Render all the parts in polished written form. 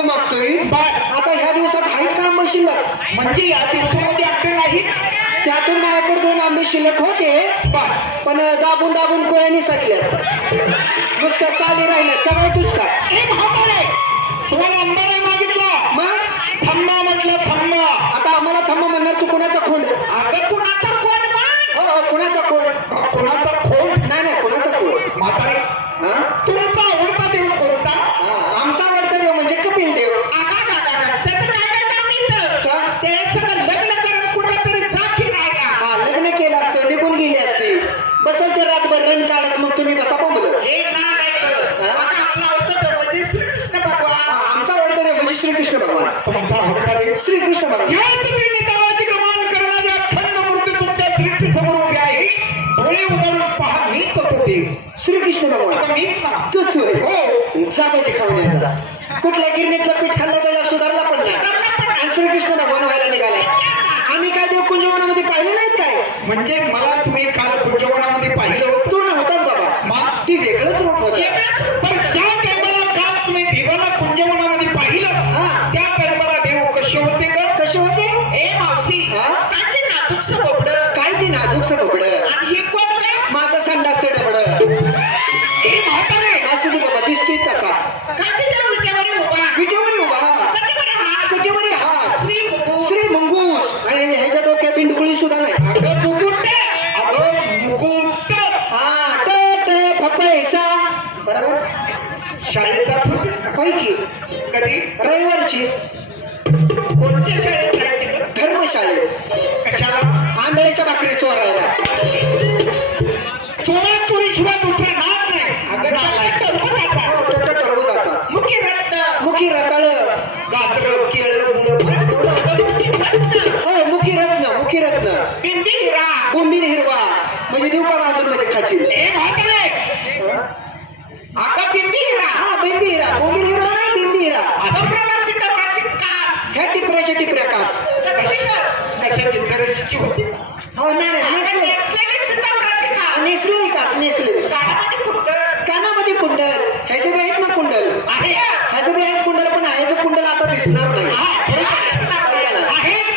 आंबे मागतोय आता ह्या दिवसात आहेत का आंबे शिल्लक म्हणजे या दिवसामध्ये आंबे नाही त्यातून माझ्याकडे 2 आंबे शिल्लक होते पण दाबून दाबून कोळ्यानी सटल्यात नुसत्या साली राहिल्या सगळं तूच का तुम्हाला आंबा नाही मागितला मग थांबा म्हटलं थांबा आता आम्हाला थांबा म्हणणार तू कोणाचा खोंड अगं कुणाचा कोण हो हो कुणाचा खोंड कुणाचा खोट नाही नाही कोणाचा खोंड म्हातारे हा तुमचा आवडता देव कोणता आमचा आवडता देव म्हणजे कपिल देव त्याचं काय काम इथं का? ते सगळं लग्न करून कुठेतरी जा फिरायला हा लग्न केलं असतं निघून गेली असते बसल ते रातभर रन काढत मग तुम्ही बसा बोंबलं हे ना नाही करत. आता आपला आवडता देव म्हणजे श्रीकृष्ण भगवान आमचा आवडता देव म्हणजे श्रीकृष्ण भगवान तुमचा आवडता देव श्रीकृष्ण भगवान या तुम्ही निकालाची कमान करणाऱ्या अखंड मूर्ती तुमच्या दृष्टीसमोर उभी आहे डोळे उघडून पहा मीच होतो देव श्रीकृष्ण भगवान आता मीच ना तूच होय हो जा पाहिजे खाऊन यायचा कुठल्या गिरणीतलं पीठ खाल्लं त्याला सुधारला पण नाही आणि श्रीकृष्ण भगवान व्हायला निघालाय आम्ही काय देव कुंजवनामध्ये पाहिले नाहीत काय म्हणजे मला तुम्ही काल कुंजवनामध्ये पाहिलं होतं तो नव्हताच बाबा मग ती वेगळंच रूप होतं पण ज्या टायमाला काल तुम्ही देवाला कुंजवनामध्ये पाहिलं त्या टायमाला देव कसे होते ग कसे होते ए मावशी काय ते नाजूकसं बोबडं काय ती नाजूकसं बोबड आणि हे कोण ग? माझं संडासचं डबड हे म्हातारे असं दे बाबा दिसतोय कसा काय ते त्या विटेवर उभा विटेवर उभा कटेवर हा श्री मुकुट. श्री मंगूस आणि ह्याच्या डोक्यात बिंडकुळी सुद्धा नाही अगं मुकुट अगं मुकुट हा तर फपायचा बरोबर शाळेत जात होतीस का? होय की कधी रविवारची कोणत्या शाळेत जायचे ग? धर्मशाळेत कशाला आंधळीच्या भाकरी चोरायला चोरा चोरीशिवाय दुसरा नाद नाही अगं नालायक टरबुजाचा. टरबुजाचा मुखी रत्न मुखी रताळ गाजर केळं हो मुखी रत्न बिंबी हिरा बोंबील हिरवा म्हणजे देऊ का वाजून म्हणजे खाची ए म्हातारे अगं बिंबी हिरा हा बिंबी हिरा बोंबील हिरवा नाही बिंबी हिरा असं प्रमाण पिठाची कास ह्या टिपऱ्या कास कशाची जरशीची होती हो नाही नेसले नेसलेली पिठाची कास नेसले कास नेसले कानामध्ये कुंडल कानामध्ये कुंडल ह्याचे बी आहेत ना कुंडल आहे ह्याचं बी आहेत कुंडल पण ह्याचं कुंडल आता दिसणार नाही आहेत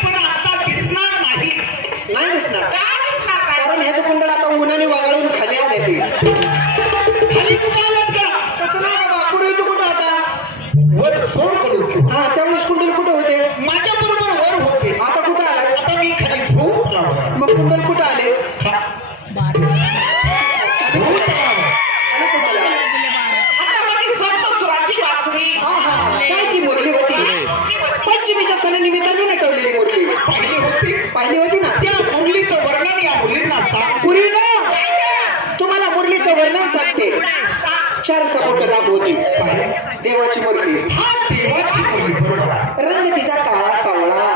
पण आता दिसणार नाही नाही दिसणार का दिसणार नाही कारण ह्याचं कुंडल आता उन्हाने वगाळून खाली आले ते खाली कुठं आलं का तसं नाही बाबा पूर्वी तू कुठं होता वर सोड करू हा त्यावेळेस कुंडल कुठं होते माझ्या बरोबर वर होते आता कुठं आला आता मी खाली भूत लावला मग कुंडल कुठं आले भूत लावला आले कुंडल आले. आता माझी संत सुराची वासरी आहा, काय ती मुरली होती पंचमीच्या सणानिमित्ताने नटवलेली मुरली पाहिली होती पाहिली होती ना त्या मुरलीचं वर्णन या मुलींना सांग पुरी ना तुम्हाला मुरलीचं वर्णन सांगते 4 सपोट लांब होती देवाची मुरली हा देवाची मुरली बरोबर आहे. रंग तिचा काळा सावळा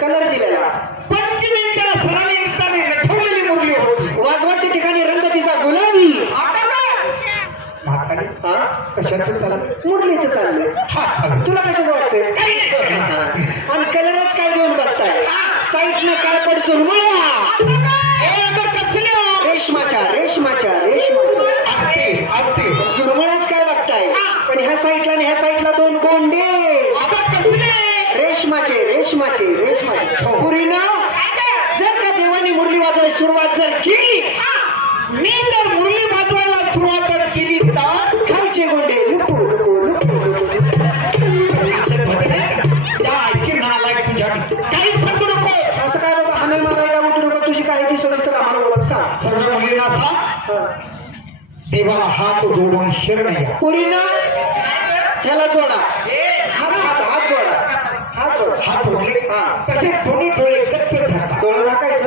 कलर दिलेला पंचमीच्या सणानिमित्ताने नटवलेली मुरली होती वाजवाच्या ठिकाणी रंग तिचा गुलाबी आता काय म्हातारी हा कशाचं चालत मुरलीचं चाललंय हा चालत तुला कशाचं वाटतंय काही नाही हा. आणि कलरच काय घेऊन बसताय साईडनं काळपट सुरमळा कसल्या रेशमाच्या असते झुरमळाच काय बघताय पण ह्या साईडला आणि ह्या साईडला 2 गोंडे आता कसले रेशमाचे पुरी ना जर का देवाने मुरली वाजवायला सुरुवात जर केली मी जर मुरली वाजवायला सुरुवात जर केली तर खालचे गोंडे लुकू त्या आईची नालायक तुझ्या काही सांगू नको असं काय बाबा हाणल मारायला उठू नको तुझी काय ती सविस्तर आम्हाला ओळख सांग सर्व मुलींना सांग देवाला हात जोडून शरण या पुरी ना ह्याला जोडा हात जोडा हात जोडले तसे दोन्ही डोळे गच्च झाका डोळं झाकायचं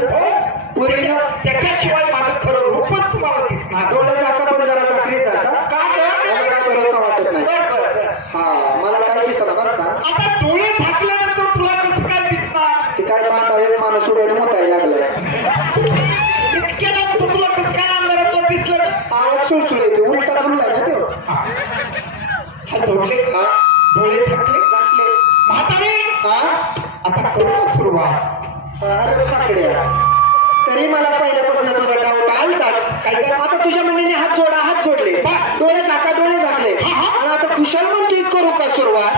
पुरी ना त्याच्याशिवाय माझं खरं रूपच तुम्हाला दिसणार डोळं झाका पण जरा चाकरी जाता का ग? मला काय भरोसा वाटत नाही बरं. हा मला काय दिसणार बरं का आता डोळे झाकल्यानंतर तुला कसं काय दिसणार ते काय पाहता एक माणूस उड्याने मोतायला लागलाय इतक्या लांब तुला कसं काय आणणार तो दिसलं आवाज सुळसुळ येते उलटा थांबलाय ना तो हात जोडले हा डोळे झाकले झाकले म्हातारे हा आता करू का सुरुवात अरे काकड्या तरी मला पहिल्यापासून तुझा डाऊट आलताच काय आता तुझ्या म्हणण्याने हात जोडले डोळे झाकले आणि आता कुशाल म्हणतोय करू का सुरुवात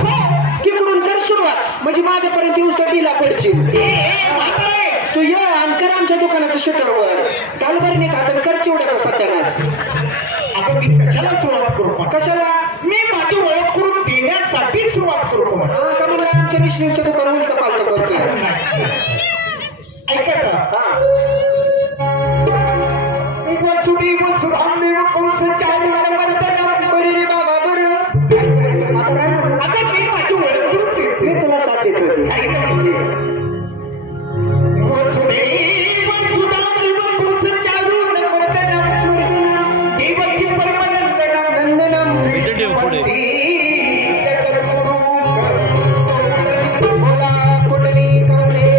तिकडून कर सुरुवात म्हणजे माझ्यापर्यंत येऊस तर ढिला पडशील म्हातारे, तू ये आणि कर आमच्या दुकानाचं शटरवर घालभरणीत हातात कर चिवड्याचा सत्यानाश. आता मी कशाला सुरुवात करू पण? कशाला मी माझी ओळख करून देण्यासाठी सुरुवात करू पण. हा का म्हणलं आमच्या रेशनिंगचं दुकान उलट पालत करतोय. ऐका का? हा वसुदेव सुधामदेव कंस चारुवाला वंदना. बरी रे बाबा बरं आता काय म्हणतो? आता मी माझी ओळख करून देते. मी तुला साथ देत होती. वसुदेव सुधामदेव कंस चारुवाला वंदना. देवकी परमानंदना. नंदनम पुढे मला कुंडली कवंदे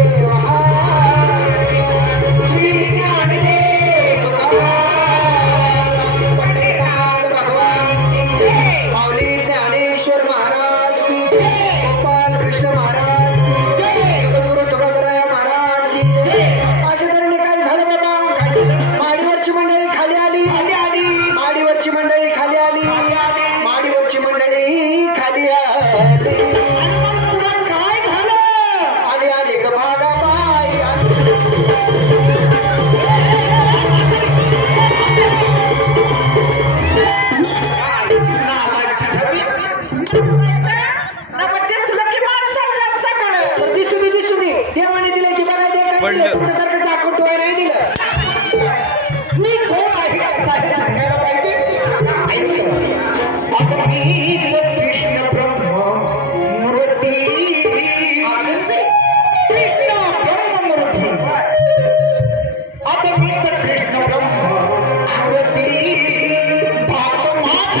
श्री ज्ञानदेव पंडितनाथ भगवान की जय. माऊली ज्ञानेश्वर महाराज की जय. गोपाल कृष्ण महाराज की जय. जगद्गुरु तुकाराम महाराज की जय. अशा तऱ्हेने काय झालं बाबा? माडीवरची मंडळी खाली आली. माडीवरची मंडळी खाली आली. माडीवरची मंडळी खाली आली. काय झालं? आली आली ग भागा बाई दिसू दे देवाने दिलं की बघा दे तुमच्यासारखं चाकून टोय नाही दिलं. मी कोण आहे असं सांगायला पाहिजे. ऐक, आता मीच कृष्ण ब्रह्म मूर्ती. कृष्ण ब्रह्म मूर्ती. आता मीच कृष्ण ब्रह्म मूर्ती. बाप माझा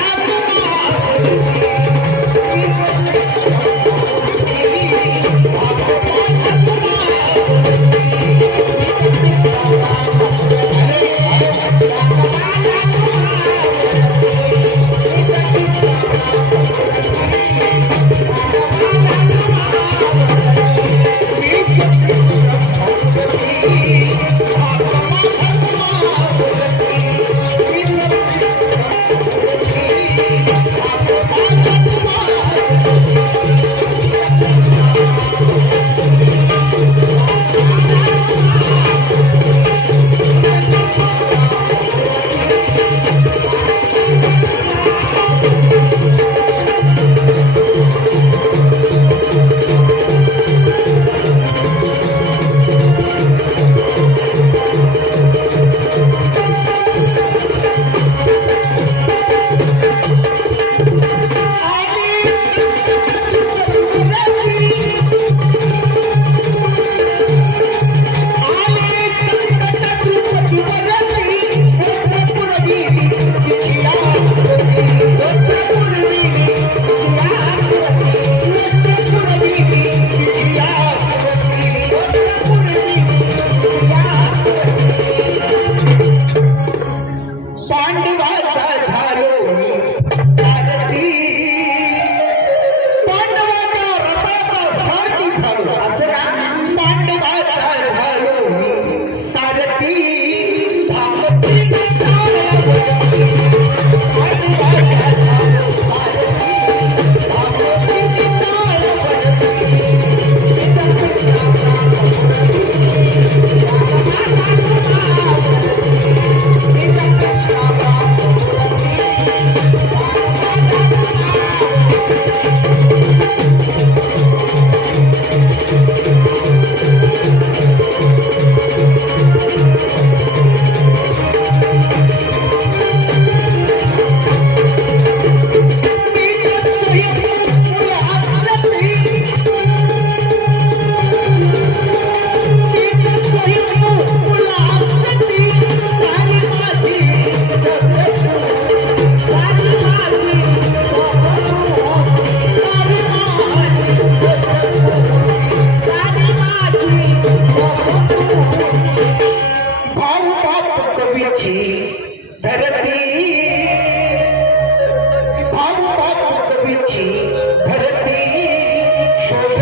पांडवाचा झालो मी सारथी. पांडवाच्या रथाचा सारथी झालो. असं का? पांडवाचा झालो मी सारथी. धरती. भाऊ बापू कवीची धरती. शोध